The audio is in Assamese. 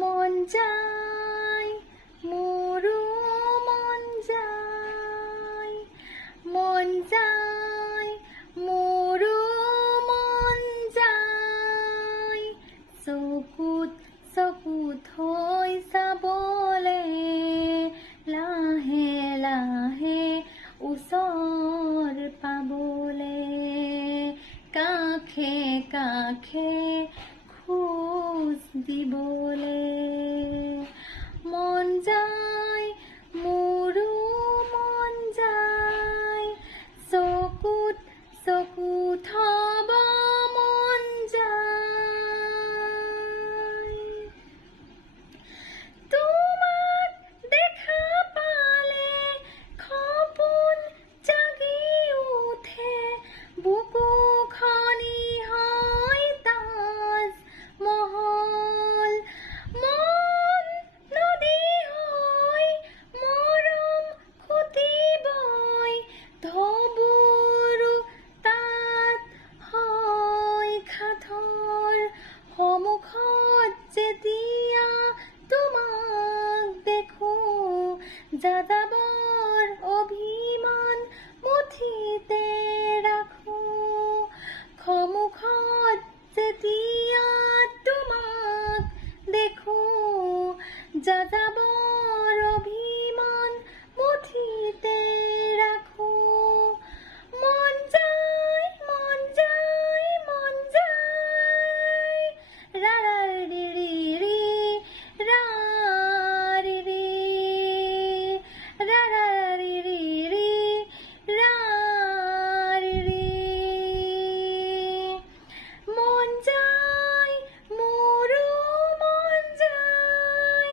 মন যায় মোৰো মন যায়, মন যায় মোৰো মন যায়, চকুত চকুত হৈ চাবলে লাহে লাহে ওচৰ পাবলে, কাষে কাষে খোজ দিবলে। মন যায় মোৰো মন যায়, চকুত চকুত হ'ব মন যায়, তোমাক দেখা পালে সপোন জাগি উঠে, বুকুখনি হয় তাজ মহল, মন নদী হৈ মৰম খুটি বৈ, ঢৌবোৰো তাত হয় সাঁথৰ, সন্মুখত যেতিয়া তোমাক দেখো, যাযাবৰ অভিমান মুঠিতে ৰাখো, সন্মুখত যেতিয়া তোমাক দেখো, যাযাবৰ